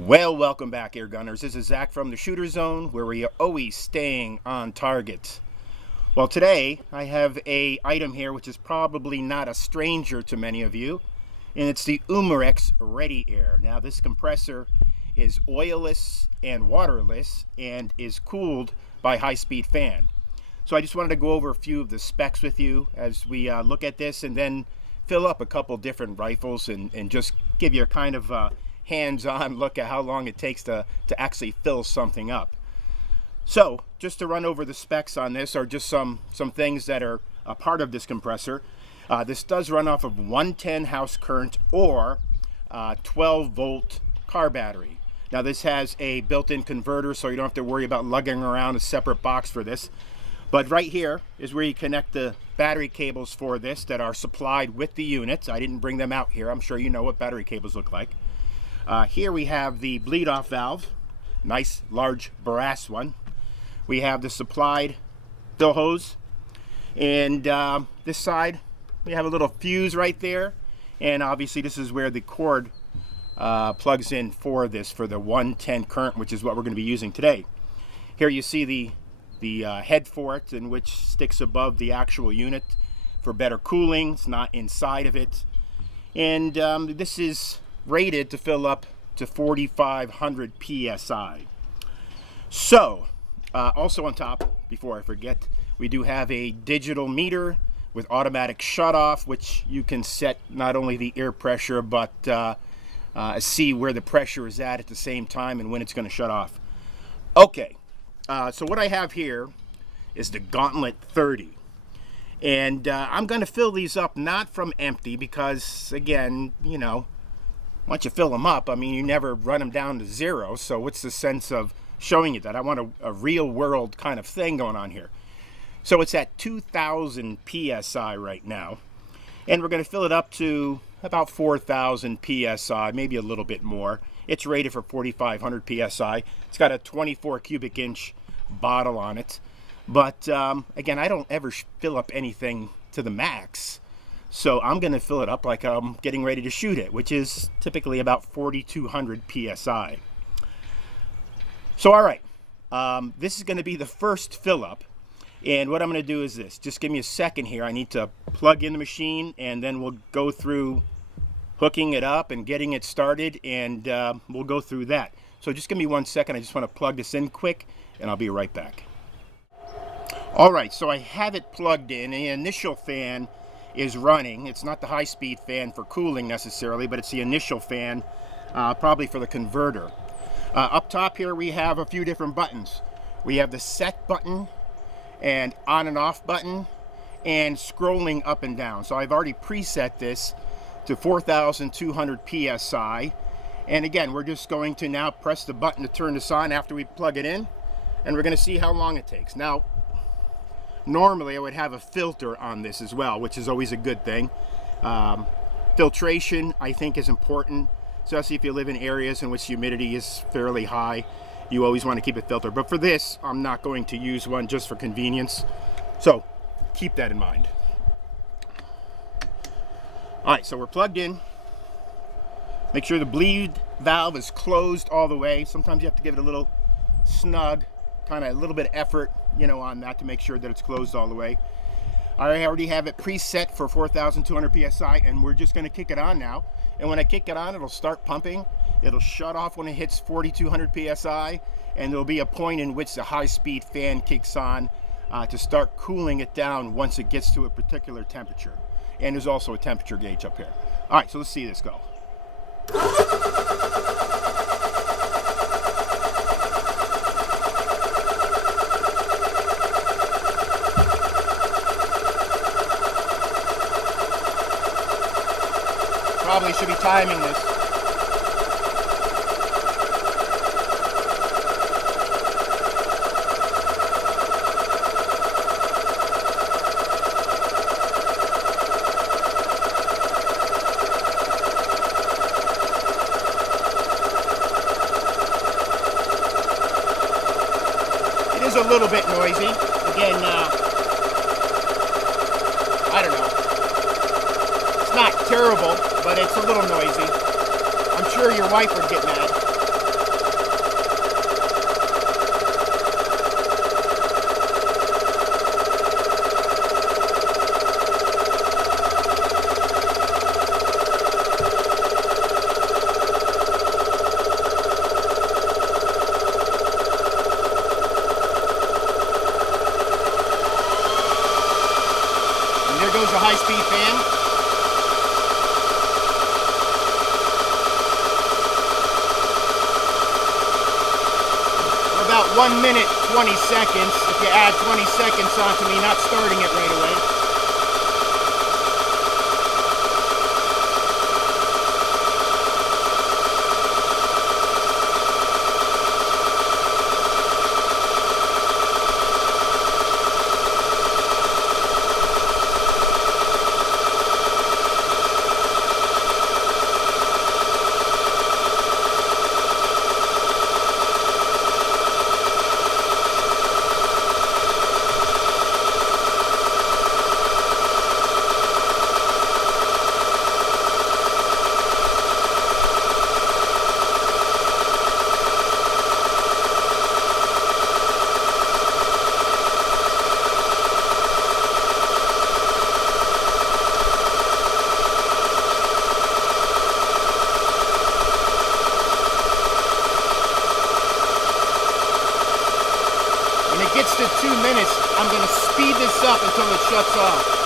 Well, welcome back, Air Gunners. This is Zach from the Shooter Zone, where we are always staying on target. Well, today I have a item here which is probably not a stranger to many of you, and it's the Umarex ReadyAir. Now, this compressor is oilless and waterless and is cooled by high-speed fan. So I just wanted to go over a few of the specs with you as we look at this, and then fill up a couple different rifles and just give you a kind of hands-on look at how long it takes to actually fill something up. So just to run over the specs on this are just some things that are a part of this compressor. This does run off of 110 house current or 12 volt car battery. Now this has a built-in converter, so you don't have to worry about lugging around a separate box for this. But right here is where you connect the battery cables for this that are supplied with the unit. I didn't bring them out here. I'm sure you know what battery cables look like. Here we have the bleed-off valve, nice large brass one. We have the supplied fill hose, and this side we have a little fuse right there, and obviously this is where the cord plugs in for this, for the 110 current, which is what we're going to be using today. Here you see the head for it, in which sticks above the actual unit for better cooling. It's not inside of it, and this is rated to fill up to 4,500 psi. So also on top, before I forget, we do have a digital meter with automatic shut off, which you can set not only the air pressure but see where the pressure is at the same time and when it's going to shut off. Okay, so what I have here is the Gauntlet 30. And I'm going to fill these up not from empty because, again, you know, once you fill them up, I mean, you never run them down to zero. So what's the sense of showing you that? I want a real world kind of thing going on here. So it's at 2,000 psi right now. And we're going to fill it up to about 4,000 psi, maybe a little bit more. It's rated for 4,500 psi. It's got a 24 cubic inch bottle on it. But again, I don't ever fill up anything to the max. So I'm going to fill it up like I'm getting ready to shoot it, which is typically about 4,200 psi. So all right, this is going to be the first fill up. And what I'm going to do is this. Just give me a second here. I need to plug in the machine, and then we'll go through hooking it up and getting it started, and we'll go through that. So just give me 1 second. I just want to plug this in quick, and I'll be right back. All right, so I have it plugged in. The initial fan is running. It's not the high-speed fan for cooling necessarily, but it's the initial fan, probably for the converter. Up top here we have a few different buttons. We have the set button and on and off button and scrolling up and down. So I've already preset this to 4,200 psi. And again, we're just going to now press the button to turn this on after we plug it in, and we're going to see how long it takes. Now, normally I would have a filter on this as well, which is always a good thing. Filtration, I think, is important, especially if you live in areas in which humidity is fairly high. You always want to keep it filtered. But for this, I'm not going to use one just for convenience. So keep that in mind. All right, so we're plugged in. Make sure the bleed valve is closed all the way. Sometimes you have to give it a little snug, kind of a little bit of effort, you know, on that to make sure that it's closed all the way. I already have it preset for 4,200 psi, and we're just going to kick it on now. And when I kick it on, it'll start pumping. It'll shut off when it hits 4,200 psi, and there'll be a point in which the high-speed fan kicks on to start cooling it down once it gets to a particular temperature. And there's also a temperature gauge up here. All right, so let's see this go. Probably should be timing this. It is a little bit noisy. Again, I don't know. It's not terrible, but it's a little noisy. I'm sure your wife would get mad. there goes the high-speed fan. We're about 1 minute, 20 seconds. If you add 20 seconds onto me not starting it right away. When it gets to 2 minutes, I'm going to speed this up until it shuts off.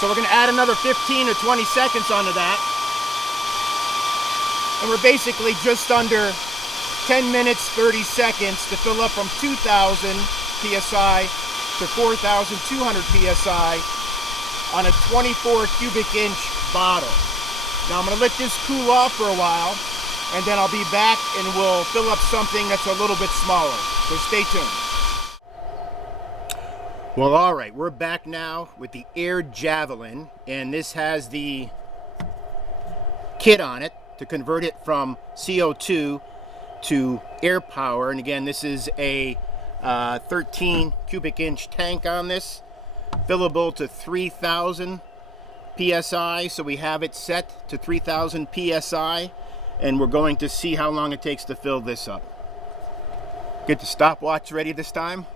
So we're going to add another 15 to 20 seconds onto that. And we're basically just under 10 minutes, 30 seconds to fill up from 2,000 PSI to 4,200 PSI on a 24 cubic inch bottle. Now I'm going to let this cool off for a while, and then I'll be back and we'll fill up something that's a little bit smaller. So stay tuned. Well, all right, we're back now with the Air Javelin, and this has the kit on it to convert it from CO2 to air power. And again, this is a 13 cubic inch tank on this, fillable to 3,000 PSI. So we have it set to 3,000 PSI, and we're going to see how long it takes to fill this up. Get the stopwatch ready this time.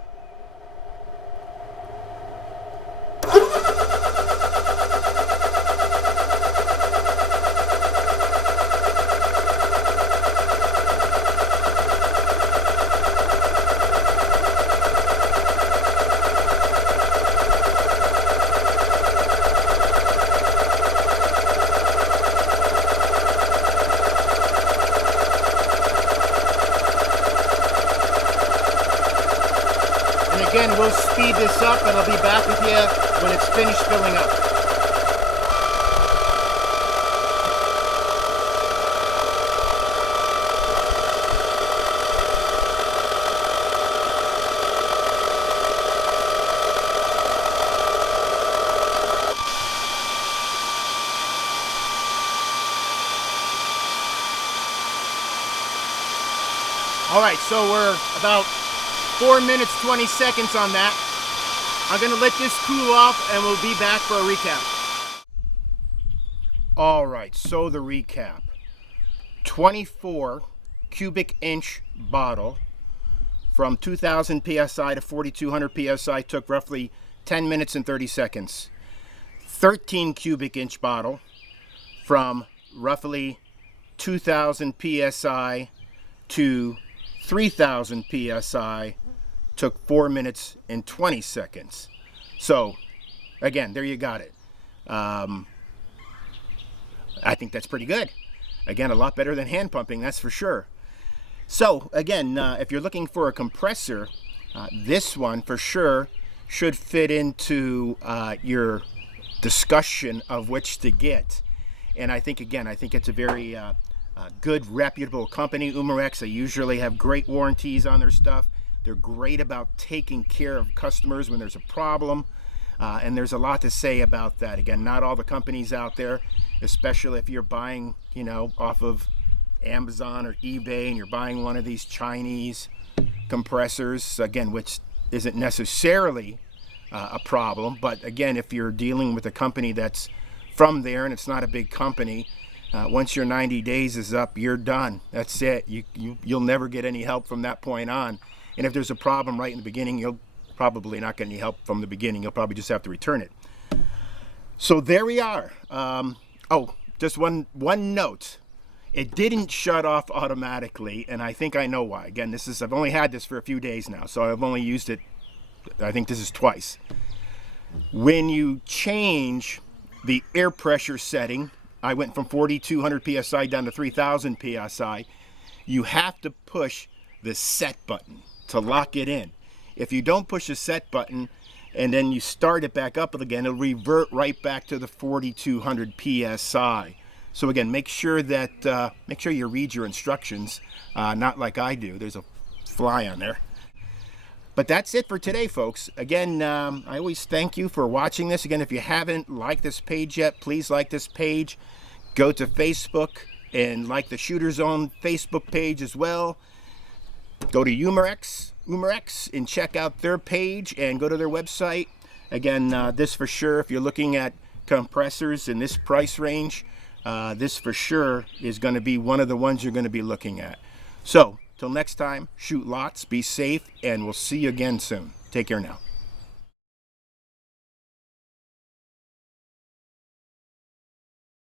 Again, we'll speed this up and I'll be back with you when it's finished filling up. All right, so we're about 4 minutes, 20 seconds on that. I'm going to let this cool off and we'll be back for a recap. All right, so the recap. 24 cubic inch bottle from 2,000 PSI to 4,200 PSI took roughly 10 minutes and 30 seconds. 13 cubic inch bottle from roughly 2,000 PSI to 3,000 PSI took 4 minutes and 20 seconds. So, again, there you got it. I think that's pretty good. Again, a lot better than hand pumping, that's for sure. So, again, if you're looking for a compressor, this one for sure should fit into your discussion of which to get. And I think, again, it's a very good, reputable company, Umarex. They usually have great warranties on their stuff. They're great about taking care of customers when there's a problem. And there's a lot to say about that. Again, not all the companies out there, especially if you're buying, off of Amazon or eBay and you're buying one of these Chinese compressors, again, which isn't necessarily a problem. But again, if you're dealing with a company that's from there and it's not a big company, once your 90 days is up, you're done. That's it. You'll never get any help from that point on. And if there's a problem right in the beginning, you'll probably not get any help from the beginning. You'll probably just have to return it. So there we are. Just one note. It didn't shut off automatically, and I think I know why. Again, I've only had this for a few days now, so I've only used it, I think this is twice. When you change the air pressure setting, I went from 4,200 PSI down to 3,000 PSI, you have to push the set button to lock it in. If you don't push the set button and then you start it back up again, it'll revert right back to the 4,200 PSI. So again, make sure you read your instructions, not like I do. There's a fly on there. But that's it for today, folks. Again, I always thank you for watching this. Again, if you haven't liked this page yet, please like this page. Go to Facebook and like the Shooter Zone Facebook page as well. Go to Umarex and check out their page and go to their website. Again, this for sure, if you're looking at compressors in this price range, this for sure is going to be one of the ones you're going to be looking at. So, till next time, shoot lots, be safe, and we'll see you again soon. Take care now.